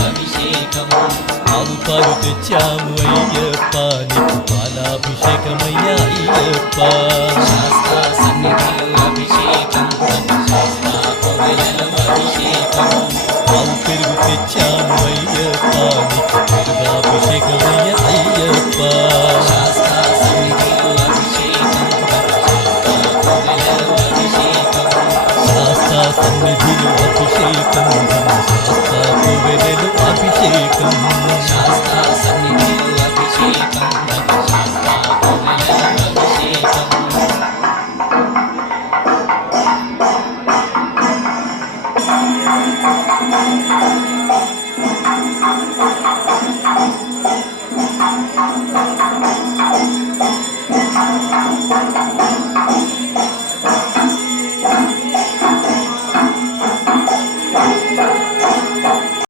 అభిషేకం ఆవు పాలు తెచ్చాము అయ్యప్ప నీకు పాలాభిషేకమయ్యా అయ్యప్ప శాస్త్ర సన్నిధిలో అభిషేకం శాస్త్ర కొరయలు అభిషేకం ఆవు పెరుగు తెచ్చాము అయ్యప్ప నీకు పెరుగాభిషేకమయ్యా అయ్యప్ప శాస్త్ర సన్నిధిలో అభిషేకం శాస్త్ర కొరయలు అభిషేకం శాస్త్ర సన్నిధిలో అభిషేకం శాస్త్ర పువ్వెలలు అభిషేకం శాస్త్ర సన్నిధిలో అభిషేకం